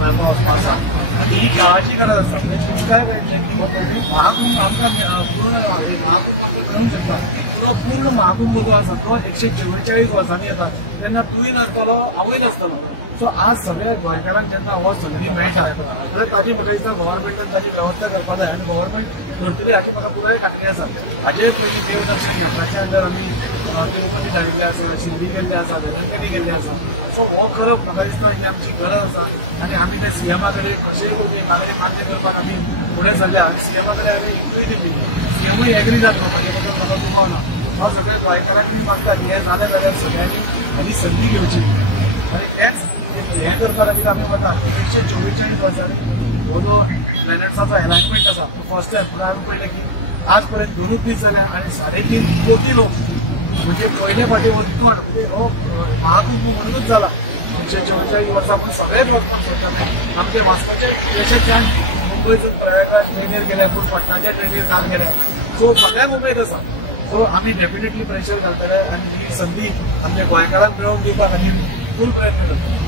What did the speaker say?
मेळपाक वचपाक आसा आनी ही काळाची गरज आसा. म्हणजे तुमकां महाकुंभ आमकां पूर्ण करूंक शकता. तो पूर्ण महाकुंभ जो आसा तो 144 वर्सांनी येता तेन्ना तुवें नासतलो हांवूय नासतलो. सो आज सगळ्या गोंयकारांक जेन्ना हो संदी मेळटा जाल्यार ताजी म्हाका दिसता गव्हर्मेंटान ताची वेवस्था करपाक जाय आनी गव्हर्मेंट करतली हाची म्हाका पुराय खात्री आसा. हाचेर पयलीं देवदर्शन घेवपाच्या अंडर आमी तिरुपती धाडिल्ले आसा, शिर्डी गेल्ले आसा, वेलंकणी गेल्ले आसा. सो हो करप म्हाका दिसता ही आमची गरज आसा आनी आमी ते सीएमा कडेन कशेंय करून कागद मान्य करपाक आमी फुडें सरल्या आनी सीएमा कडेन आमी इंटरव्यू दिल्ली. सीएमूय एग्री जातलो हाचे बद्दल म्हाका दुबाव ना. हांव सगळ्या गोंयकारांक मागता की हें जालें जाल्यार सगळ्यांनी हाची संदी घेवची आनी तेंच हें करपा खातीर आमी वता. 144 वर्सांनी हो जो प्लॅनेट्साचो अलायनमेंट आसा तो फर्स्ट टायम फुडें आमी पळयलें की आज पर्यंत 2 दीस जाले आनी 3.5 कोटी लोक म्हणजे पयले फाटी वचून म्हणजे हो महाकुंभ म्हणूनच जाला. 144 वर्सां पूण सगळेच वचपाक सोदतात. आमचे वचपाचे यशस्यान मुंबयसून प्रयागराज ट्रेनीर गेले पूण पटनाच्या ट्रेनीर जावन गेले. सो सगळ्यांक उमेद आसा. सो आमी डेफिनेटली प्रेशर घालतले आनी ही संदी आमच्या गोंयकारांक मेळोवन दिवपा खातीर फूल प्रयत्न करतले.